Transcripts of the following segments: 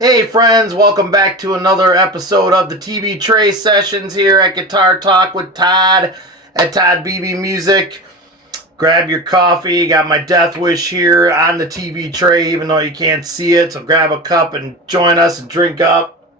Hey friends, welcome back to another episode of the TV Tray Sessions here at Guitar Talk with Todd at Todd Beebe Music. Grab your coffee, got my Death Wish here on the TV tray even though you can't see it, so grab a cup and join us and drink up.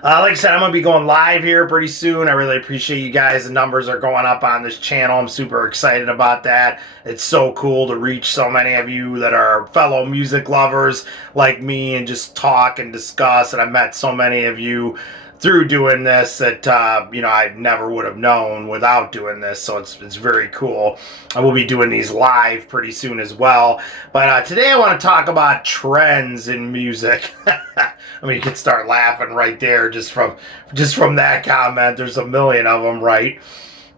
Like I said, I'm going to be going live here pretty soon. I really appreciate you guys. The numbers are going up on this channel. I'm super excited about that. It's so cool to reach so many of you that are fellow music lovers like me and just talk and discuss. And I've met so many of you through doing this that I never would have known without doing this, so it's very cool. I will be doing these live pretty soon as well, but today I want to talk about trends in music. I mean, you can start laughing right there just from that comment. There's a million of them, right?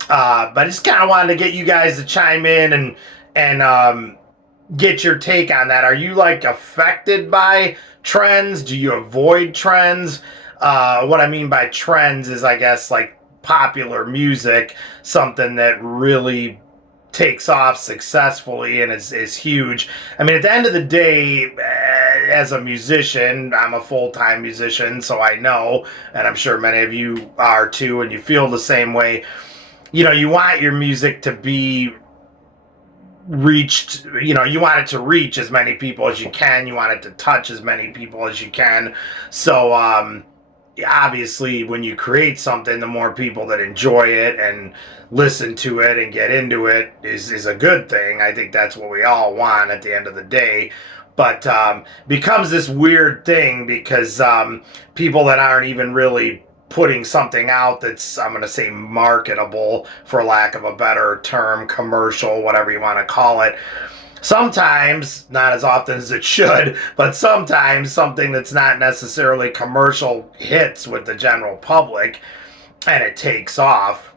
But I just kind of wanted to get you guys to chime in and get your take on that. Are you like affected by trends? Do you avoid trends? What I mean by trends is, I guess, like popular music, something that really takes off successfully and is huge. I mean, at the end of the day, as a musician, I'm a full-time musician, so I know, and I'm sure many of you are too, and you feel the same way. You want your music to be reached, you want it to reach as many people as you can. You want it to touch as many people as you can. So, obviously when you create something, the more people that enjoy it and listen to it and get into it is a good thing. I think that's what we all want at the end of the day. But becomes this weird thing because people that aren't even really putting something out that's, I'm going to say, marketable, for lack of a better term, commercial, whatever you want to call it, sometimes, not as often as it should, but sometimes something that's not necessarily commercial hits with the general public and it takes off.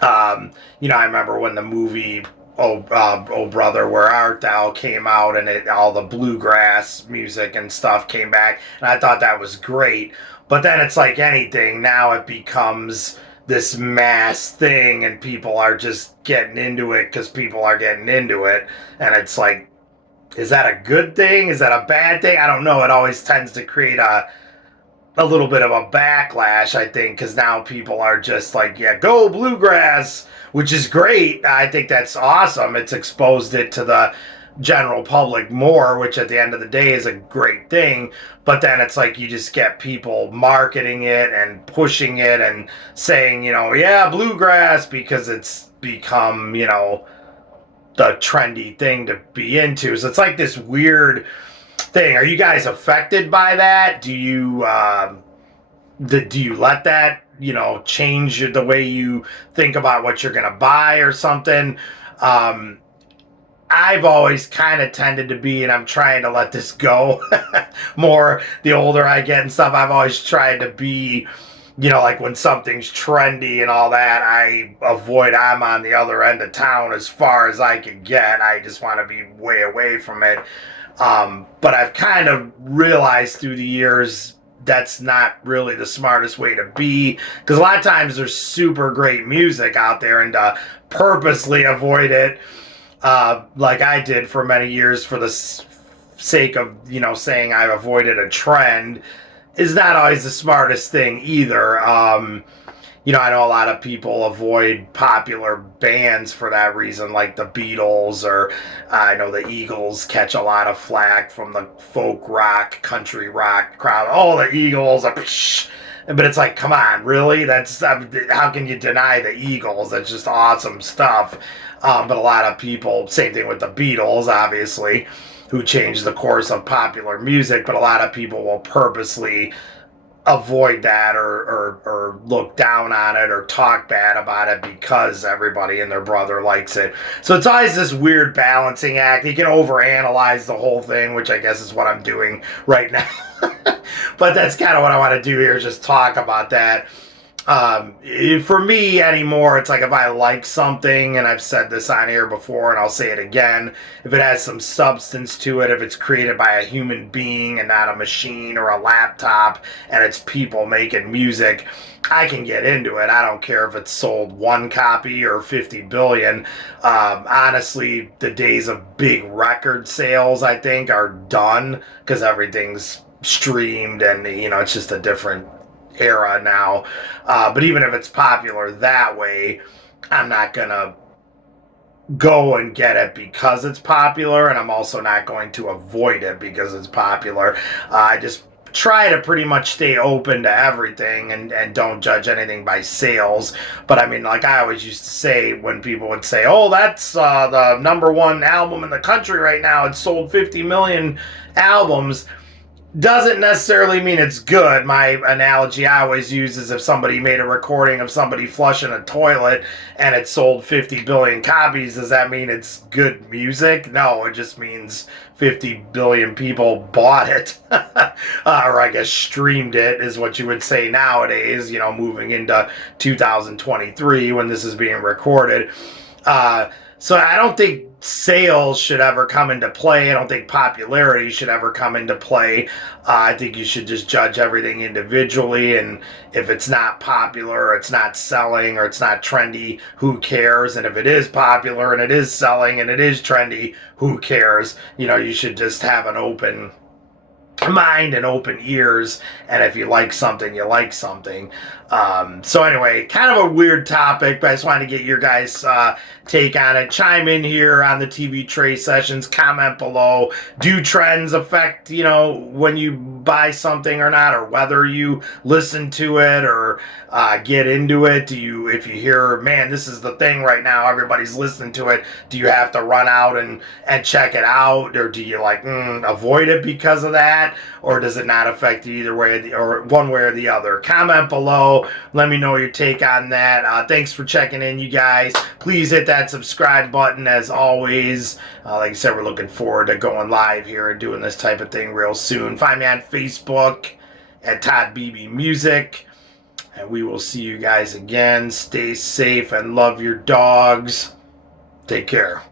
I remember when the movie Oh Brother, Where Art Thou came out, and all the bluegrass music and stuff came back, and I thought that was great. But then it's like anything, now it becomes this mass thing and people are just getting into it because people are getting into it, and it's like, is that a good thing? Is that a bad thing? I don't know. It always tends to create a little bit of a backlash, I think, because now people are just like, yeah, go bluegrass, which is great. I think that's awesome. It's exposed it to the general public more, which at the end of the day is a great thing. But then it's like you just get people marketing it and pushing it and saying, yeah, bluegrass, because it's become, the trendy thing to be into. So it's like this weird thing. Are you guys affected by that? Do you let that change the way you think about what you're gonna buy or something? I've always kind of tended to be, and I'm trying to let this go more the older I get and stuff. I've always tried to be, like when something's trendy and all that, I avoid. I'm on the other end of town as far as I can get. I just want to be way away from it. But I've kind of realized through the years that's not really the smartest way to be, because a lot of times there's super great music out there, and to purposely avoid it, like I did for many years for the sake of, saying I've avoided a trend, is not always the smartest thing either. I know a lot of people avoid popular bands for that reason, like the Beatles, or I know the Eagles catch a lot of flack from the folk rock, country rock crowd. Oh, the Eagles, but it's like, come on, really? That's how can you deny the Eagles? That's just awesome stuff. But a lot of people, same thing with the Beatles, obviously, who changed the course of popular music. But a lot of people will purposely avoid that or look down on it or talk bad about it because everybody and their brother likes it. So it's always this weird balancing act. You can overanalyze the whole thing, which I guess is what I'm doing right now. But that's kind of what I want to do here, is just talk about that. For me anymore, it's like if I like something, and I've said this on here before and I'll say it again, if it has some substance to it, if it's created by a human being and not a machine or a laptop, and it's people making music, I can get into it. I don't care if it's sold one copy or 50 billion. Honestly, the days of big record sales, I think, are done because everything's streamed, and it's just a different era now. But even if it's popular that way, I'm not gonna go and get it because it's popular, and I'm also not going to avoid it because it's popular. I just try to pretty much stay open to everything, and don't judge anything by sales. But I mean, like I always used to say, when people would say, oh, that's the number one album in the country right now, it sold 50 million albums, doesn't necessarily mean it's good. My analogy I always use is if somebody made a recording of somebody flushing a toilet and it sold 50 billion copies, does that mean it's good music? No, it just means 50 billion people bought it. Or I guess streamed it is what you would say nowadays, moving into 2023 when this is being recorded. So I don't think sales should ever come into play. I don't think popularity should ever come into play. I think you should just judge everything individually, and if it's not popular, or it's not selling, or it's not trendy, who cares? And if it is popular and it is selling and it is trendy, who cares? You should just have an open mind and open ears, and if you like something, you like something. So anyway, kind of a weird topic, but I just wanted to get your guys take on it. Chime in here on the TV Tray Sessions, comment below. Do trends affect when you buy something or not, or whether you listen to it or get into it? If you hear, man, this is the thing right now, everybody's listening to it, do you have to run out and check it out, or do you avoid it because of that? Or does it not affect you either way, or one way or the other? Comment below. Let me know your take on that. Thanks for checking in, you guys. Please hit that subscribe button as always. Like I said, we're looking forward to going live here and doing this type of thing real soon. Find me on Facebook at Todd Beebe Music. And we will see you guys again. Stay safe and love your dogs. Take care.